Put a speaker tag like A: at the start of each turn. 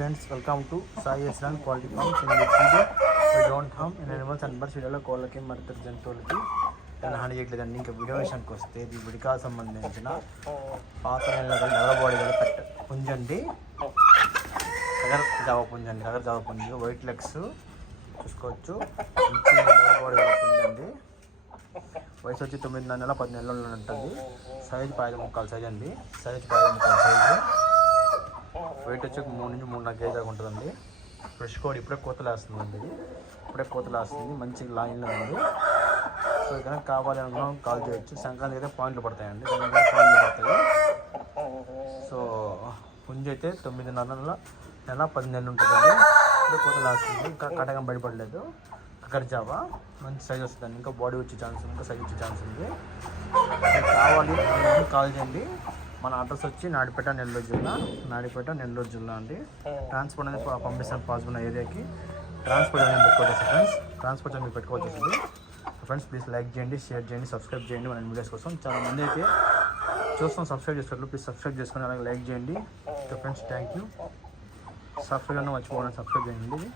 A: Friends welcome to Sai Islam quality farms in video we don't harm in animals and birds వీడియోలో కోళ్ళకి మరితర జంతువులకి నేను హాని చేయట్లేదండి. ఇంకా వీడియో విషయానికి వస్తే ఇది విడికా సంబంధించిన పాత నెల బాడీ గల పెట్ట పుంజండి. కలర్ జావ పుంజండి. కలర్ జావ పుంజు. వైట్ లెగ్స్ చూసుకోవచ్చు. మంచి నగరబాడి గల పుంజండి. వయసు వచ్చి తొమ్మిది నెలల పది నెలల్లో ఉంటుంది సైజ్ పాయల ముక్కలు సైజ్ అండి. సైజ్ పాయల ముక్కలు సైజు వెయిట్ వచ్చి మూడు నుంచి మూడున్నర కేజీ దాకా ఉంటుందండి. ఫ్రెష్ కోడి ఇప్పుడే కోతలు వేస్తుందండి ఇది. ఇప్పుడే కోతలు వేస్తుంది మంచి లైన్లో ఉంది. సో ఇక్కడ కావాలి అనుకున్నాం కాల్ చేయొచ్చు. సంక్రాంతి అయితే పాయింట్లు పడతాయండి. పాయింట్లు పడతాయి. సో పుంజ అయితే తొమ్మిదిన్నర నెలల నెల పది నెలలు ఉంటుందండి. ఇప్పుడే కోతలు వేస్తుంది ఇంకా కటకం బయటపడలేదు. కర్జావా మంచి సైజ్ వస్తుందండి. ఇంకా బాడీ వచ్చే ఛాన్స్ ఇంకా సైజ్ వచ్చే ఛాన్స్ ఉంది. కావాలి కాల్ చేయండి. మన అడ్రస్ వచ్చి నాడిపేట నెల్లూరు జిల్లా. నాడిపేట నెల్లూరు జిల్లా అండి. ట్రాన్స్పోర్ట్ అనేది పంపిస్తాను పాజిబుల్ ఏరియాకి. ట్రాన్స్పోర్ట్ అనేది పెట్టుకోవచ్చు ఫ్రెండ్స్ ట్రాన్స్పోర్ట్ అనేది పెట్టుకోవచ్చు ఫ్రెండ్స్ ప్లీజ్ లైక్ చేయండి షేర్ చేయండి సబ్స్క్రైబ్ చేయండి మన వీడియోస్ కోసం. చాలా మంది అయితే చూస్తాం సబ్స్క్రైబ్ చేసుకోవాలి ప్లీజ్ సబ్స్క్రైబ్ చేసుకొని అలాగే లైక్ చేయండి. ఫ్రెండ్స్ థ్యాంక్ యూ సబ్స్క్రైబ్ అన్న మర్చిపోవాలని సబ్స్క్రైబ్ చేయండి.